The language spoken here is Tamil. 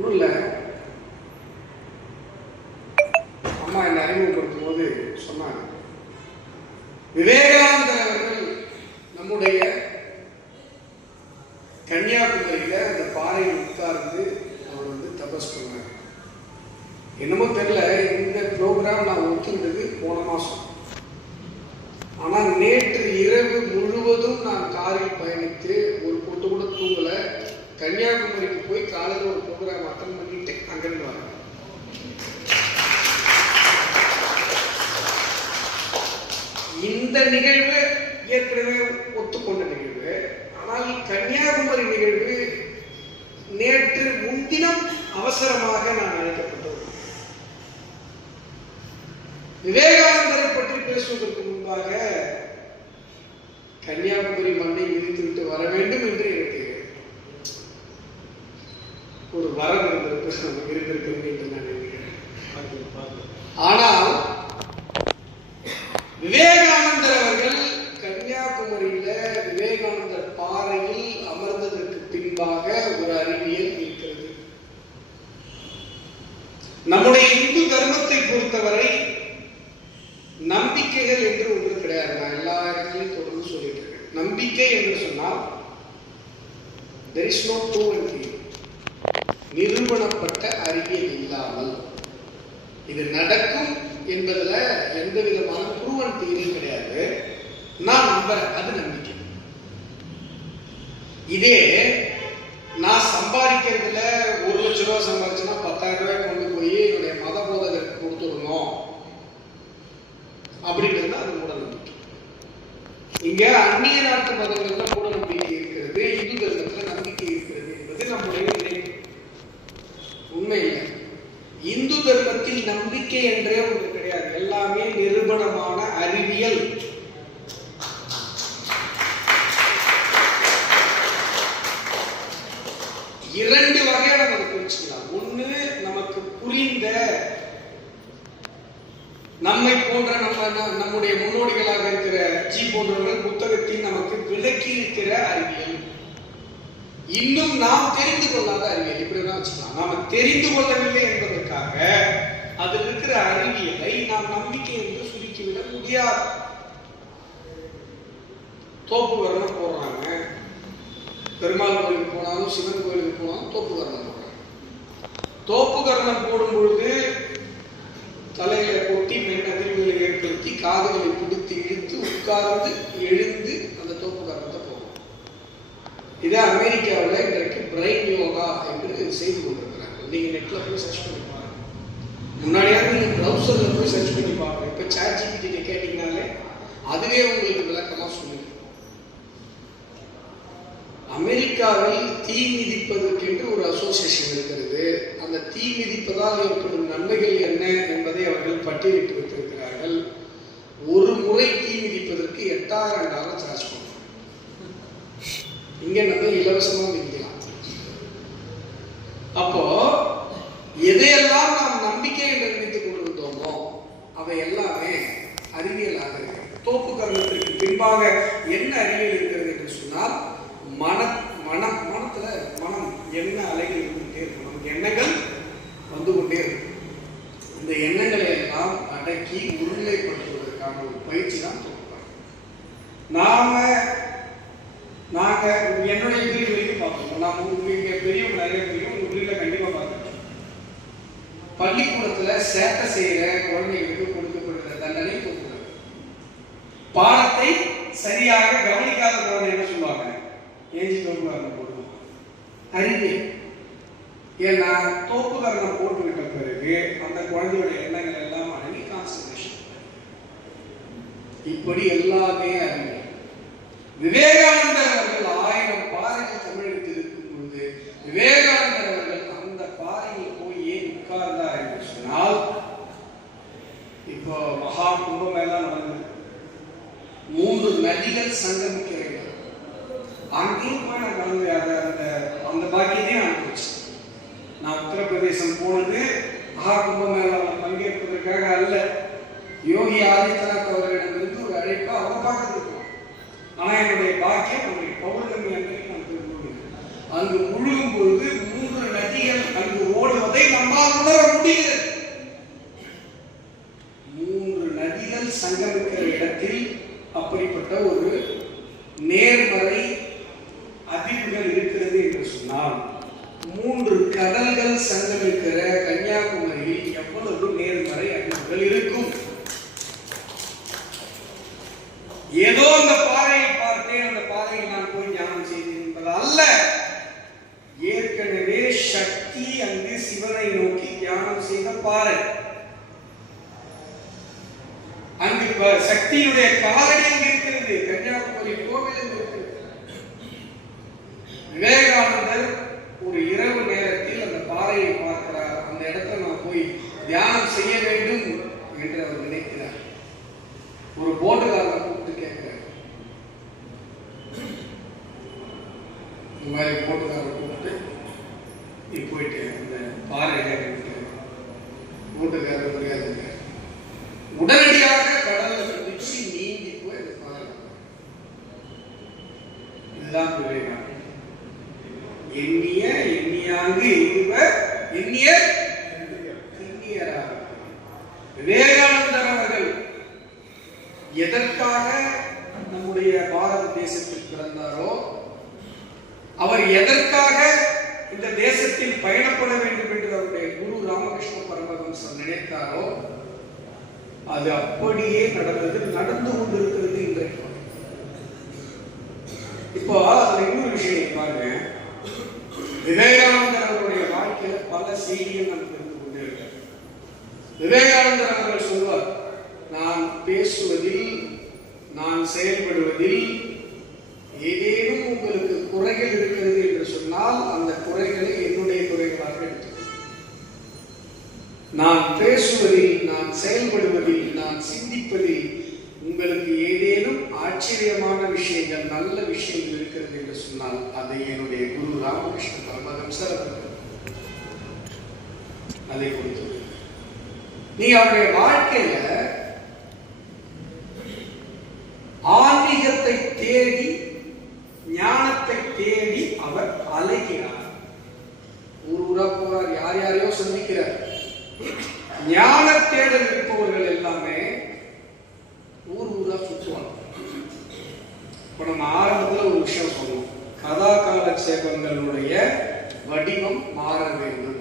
ஒன்றும் இல்லை, அம்மா என்னை அறிமுகப்படுத்தும் போது சொன்னாங்க, விவேகானந்தர் அவர்கள் நம்முடைய கன்னியாகுமரியில அந்த பாறையில் உட்கார்ந்து அவர் தபஸ் பண்ணார். என்னமோ தெரியல, இந்த ப்ரோக்ராம் நான் ஒத்துக்கிட்டது போன மாசம். ஆனால் நேற்று இரவு முழுவதும் நான் காரில் பயணித்து ஒரு பொட்டு கூட தூங்கல. கன்னியாகுமரிக்கு போய் காலையில் ஒரு ப்ரோக்ராம் அட்டன் பண்ணிட்டு அங்கிருந்து வரேன். இந்த நிகழ்வு ஏற்கனவே ஒத்துக்கொண்ட நிகழ்வு. ஆனால் கன்னியாகுமரி நிகழ்வு நேற்று முன்தினம் அவசரமாக நான் அழைக்கப்பட்டோம். விவேகானந்தரை பற்றி பேசுவதற்கு முன்பாக கன்னியாகுமரி மண்ணை விரித்துவிட்டு வர வேண்டும் என்று எனக்கு ஒரு வரம் இருந்திருக்கிறது என்று நான் நினைக்கிறேன். ஆனால் விவேகானந்தர் அவர்கள் கன்னியாகுமரியில விவேகானந்தர் பாறையில் அமர்ந்ததற்கு பின்பாக ஒரு அறிவியல் இருக்கிறது. நம்முடைய இந்து தர்மத்தை பொறுத்தவரை நம்பிக்கைகள் என்று ஒன்று கிடையாது. நான் எல்லா இடங்களையும் தொடர்ந்து சொல்லிட்டு இருக்கேன். நம்பிக்கை என்று சொன்னால் there is no proven theory. நிரூபணப்பட்ட அறிவியல் இல்லாமல் இது நடக்கும் என்பதுல எந்த விதமான ப்ரூவன் தியரி கிடையாது. நான் நம்புறேன், அது நம்பிக்கை. இதே நான் சம்பாதிக்கிறதுல 1 லட்சம் ரூபாய் சம்பாதிச்சுன்னா 10,000 ரூபாய் கொண்டு போய் என்னுடைய மத போதகருக்கு கொடுத்துடணும் அப்படின்றது அது மூட நம்பிக்கை. இங்க அந்நிய நாட்டு மதங்கள்ல மூட நம்பிக்கை இருக்கிறது, இந்து தர்மத்துல நம்பிக்கை இருக்கிறது என்பது நம்முடைய நினைவு. உண்மை இல்லை. இந்து தர்மத்தில் நம்பிக்கை என்றே ஒன்று கிடையாது. எல்லாமே நிரூபணமான அறிவியல். இரண்டு வகையான நம்ம பிரிச்சுக்கலாம். ஒண்ணு, நமக்கு புரிந்த, நம்மை போன்ற நம்முடைய முன்னோடிகளாக இருக்கிற ஜி போன்றவர்கள் புத்தகத்தில் நமக்கு விளக்கி இருக்கிற அறிவியல். இன்னும் நாம் தெரிந்து கொள்ளாத அறிவியல். இப்படிதான் வச்சுக்கலாம். நாம தெரிந்து கொள்ளவில்லை என்பதற்காக அதில் இருக்கிற அறிவியலை நாம் நம்பிக்கை என்று சுருக்கிவிட முடியாது. தோப்பு வர்ணம் போடுறாங்க. பெருமாள் கோயிலுக்கு போனாலும் சிவன் கோயிலுக்கு போனாலும் தோப்பு கரணம் போடுறாங்க. தோப்பு கரணம் போடும் பொழுது தலையில கொட்டி மென் அதிர்வுகளை ஏற்படுத்தி காதுகளை பிடித்து இழுத்து உட்கார்ந்து எழுந்து அந்த தோப்பு கரணத்தை போகும். இதை அமெரிக்காவில் இன்றைக்கு பிரெயின் யோகா என்று செய்து கொண்டிருக்கிறாங்க. நீங்க நெட்ல போய் சர்ச் பண்ணி பாருங்க. முன்னாடியாவது நீங்க ப்ரௌசர்ல போய் சர்ச் பண்ணி பாருங்க. இப்ப ChatGPT கேட்டீங்கனாலே அதுவே உங்களுக்கு விளக்கமா சொல்லுங்க. அமெரிக்காவில் தீ மிதிப்பதற்கு என்று ஒரு அசோசியேஷன் இருக்கிறது. அந்த தீ மிதிப்பதால் ஏற்படும் நன்மைகள் என்ன என்பதை அவர்கள் பட்டியலிட்டு வைத்திருக்கிறார்கள். ஒரு முறை தீ மிதிப்பதற்கு $8,000 சார்ஜ் பண்ணுறாங்க. இங்க நம்ம இலவசமா மிதிக்கலாம். அப்போ எதையெல்லாம் நாம் நம்பிக்கை என்று நினைத்துக் கொண்டிருந்தோமோ அவை எல்லாமே அறிவியலாக இருக்கு. தோப்பு கரணத்திற்கு பின்பாக என்ன அறிவியல் இருக்கிறது என்று சொன்னால், மனத்துல மனம் என்ன அலைகள் இருந்துகிட்டே இருக்கும். நமக்கு எண்ணங்கள் வந்து கொண்டே இருக்கும். இந்த எண்ணங்களை எல்லாம் அடக்கி உருளைப்படுத்துவதற்கான ஒரு பயிற்சி தான் தோப்புக்காரணம். நாங்க என்னுடைய வீடு வரைக்கும் பார்ப்போம். நாம இங்க பெரியவங்க நிறைய தெரியும், உங்க வீட்டுல கண்டிப்பா பார்த்துருக்கோம். பள்ளிக்கூடத்துல சேட்டை செய்யற குழந்தைகளுக்கு கொடுக்கப்படுகிற தண்டனை தோப்புக்காரணம். பாடத்தை சரியாக கவனிக்காத குழந்தை என்ன சொல்லுவாங்க, ஏஞ்சி தோப்புக்காரணம் போடுவாங்க. அறிவியல். ஏன்னா தோப்புக்காரணம் போட்டுவிட்ட பிறகு அந்த குழந்தையோட எண்ணங்கள் எல்லாம் அடங்கி கான்சன்ட்ரேஷன். இப்படி எல்லாமே அறிவியல். விவேகானந்தர் அவர்கள் 1000 பாறைகள் தமிழகத்தில் இருக்கும் பொழுது விவேகானந்தர் அவர்கள் அந்த பாறையில் போய் ஏன் உட்கார்ந்தார் என்று சொன்னால், இப்போ மகா கும்பமேளா நடந்தது. 3 நதிகள் சங்கமிக்கிறார்கள். அங்கேயும் போய் நான் கலந்து அந்த பாக்கியத்தையும் நான் அனுப்பிச்சு. நான் உத்தரப்பிரதேசம் போனது மகா கும்பமேளாவில் பங்கேற்பதற்காக அல்ல. யோகி ஆதித்யநாத் அவர்களிடமிருந்து ஒரு அழைப்பா அவங்க பார்த்துருக்கோம். ஆனா என்னுடைய பாக்கியம் நம்முடைய பௌர்ணமி அன்றைக்கு நான் திரும்ப அங்கு முழுகும் பொழுது 3 நதிகள் அங்கு 3 கடல்கள் சங்கமிக்கிற கன்னியாகுமரியில் எவ்வளவு நேர்மறை அறிவுகள் இருக்கும்? ஏதோ அந்த பாறையை பார்த்தேன், அந்த பாறையில் நான் போய் தியானம் செய்தேன் என்பது அல்ல. ஏற்கனவே சக்தி அங்கு சிவனை நோக்கி தியானம் செய்த பாறை. அங்கு சக்தியுடைய காலடி இருக்கிறது, கன்னியாகுமரி கோவிலும் இருக்கிறது. விவேகானந்தர் ஒரு இரவு நேரத்தில் அந்த பாறையை பார்க்கிறார். அந்த இடத்துல நான் போய் தியானம் செய்ய வேண்டும் என்று அவர் நினைக்கிறார். ஒரு போட்டுக்காரனை கூப்பிட்டு கேட்கிறார். இந்த மாதிரி போட்டுக்காரனை கூப்பிட்டு நீ போயிட்டு அந்த பாறையில போட்டுக்காரர் முடியாதுங்க. உடனடியாக கடல்ல குதிச்சு நீந்தி போய் அந்த பாறை. இதுதான் விவேகானந்தர். எண்ணிய எண்ணியாங்கு எண்ணுவர் எண்ணிய எண்ணியராக. விவேகானந்தர் அவர்கள் எதற்காக நம்முடைய பாரத தேசத்தில் பிறந்தாரோ, அவர் எதற்காக இந்த தேசத்தில் பயணப்பட வேண்டும் என்று அவருடைய குரு ராமகிருஷ்ண பரமஹம்சர் நினைத்தாரோ அது அப்படியே நடந்தது, நடந்து கொண்டிருக்கிறது இன்றைக்கு. இப்போ அதுல இன்னொரு விஷயம் பாருங்க. விவேகானந்தர் அவருடைய வாழ்க்கையில பல செய்திகள் நாம் தெரிந்து கொண்டிருக்கிறார். விவேகானந்தர் அவர்கள் சொல்வார், நான் பேசுவதில், நான் செயல்படுவதில் ஏதேனும் உங்களுக்கு குறைகள் இருக்கிறது என்று சொன்னால் அந்த குறைகளை என்னுடைய குறைகளாக எடுத்துக்கொள்ளும். நான் பேசுவதில், நான் செயல்படுவதில், நான் சிந்திப்பதில் உங்களுக்கு ஏதேனும் ஆச்சரியமான விஷயங்கள், நல்ல விஷயங்கள் இருக்கிறது என்று சொன்னால் அதை என்னுடைய குரு ராமகிருஷ்ண பரமஹம்சர் அதை கொடுத்து. நீ அவருடைய வாழ்க்கையில ஆன்மீகத்தை தேடி, ஞானத்தை தேடி அவர் அலைகிறார். ஊரா போறார், யார் யாரையோ சந்திக்கிறார். ஞான தேடல் இருப்பவர்கள் எல்லாமே ஊரா சுற்றுவாங்க. இப்ப நம்ம ஆரம்பத்துல ஒரு விஷயம் சொன்னோம், கதா காலட்சேபங்களுடைய வடிவம் மாற வேண்டும்.